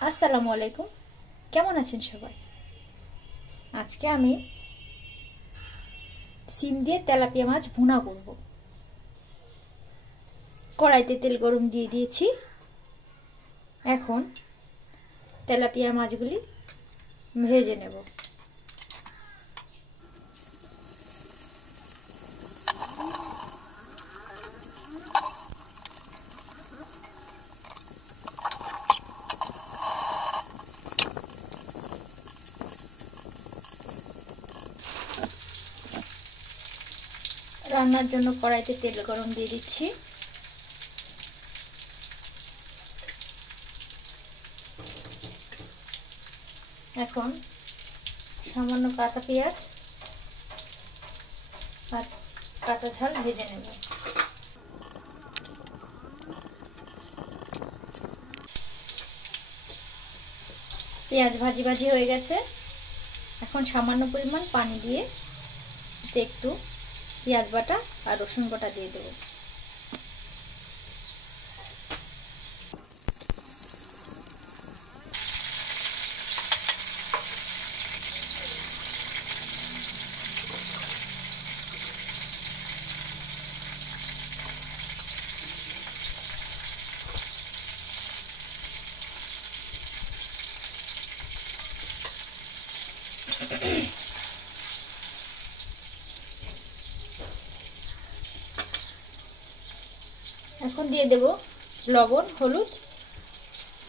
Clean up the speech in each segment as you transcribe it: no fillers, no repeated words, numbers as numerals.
আসসালামু আলাইকুম। কেমন আছেন সবাই? আজকে আমি সিম দিয়ে তেলাপিয়া মাছ ভুনা করব। কড়াইতে তেল গরম দিয়ে দিয়েছি। এখন তেলাপিয়া মাছগুলি ভেজে নেব। রান্নার জন্য কড়াইতে তেল গরম দিয়ে দিচ্ছি। এখন সামান্য কাঁচা পেঁয়াজ আর কাঁচা ঝাল ভেজে নেব। পেঁয়াজ ভাজি ভাজি হয়ে গেছে। এখন সামান্য পরিমাণ পানি দিয়ে একটু পেঁয়াজ বাটা আর রসুন বাটা দিয়ে দেবো। এখন দিয়ে দেব লবণ, হলুদ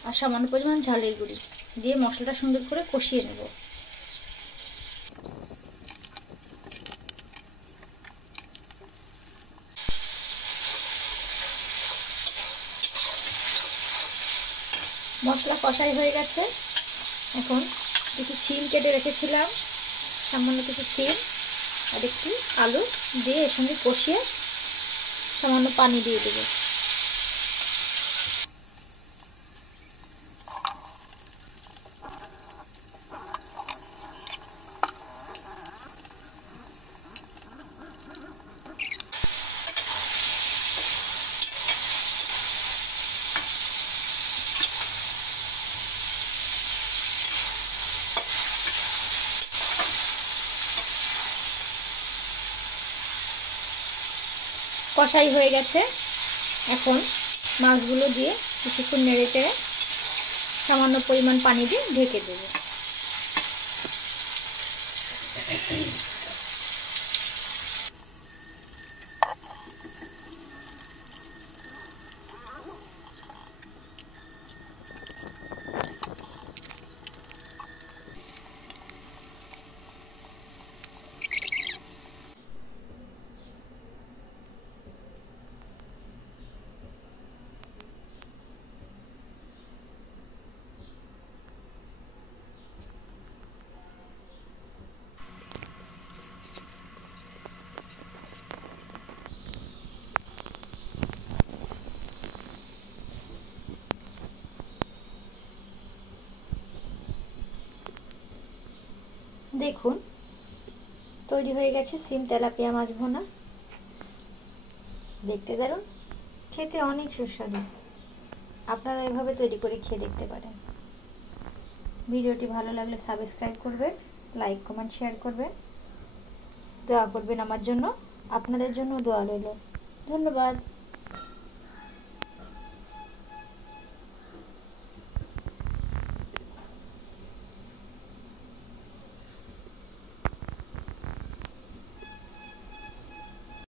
আর সামান্য পরিমাণ ঝালের গুঁড়ি দিয়ে মশলাটা সুন্দর করে কষিয়ে নেব। মশলা কষাই হয়ে গেছে। এখন কিছু সিম কেটে রেখেছিলাম, সামান্য কিছু সিম আর একটু আলু দিয়ে এর সঙ্গে কষিয়ে সামান্য পানি দিয়ে দেবো। কষাই হয়ে গেছে। এখন মাছগুলো দিয়ে কিছুক্ষণ নেড়ে চেড়ে সামান্য পরিমাণ পানি দিয়ে ঢেকে দেব। দেখুন তৈরি হয়ে গেছে সিম তেলাপিয়া মাছ ভুনা। দেখতে দারুণ, খেতে অনেক সুস্বাদু। আপনারা এভাবে তৈরি করে খেয়ে দেখতে পারেন। ভিডিওটি ভালো লাগলে সাবস্ক্রাইব করবেন, লাইক কমেন্ট শেয়ার করবেন, দোয়া করবেন আমার জন্য। আপনাদের জন্য দোয়া রইল। ধন্যবাদ।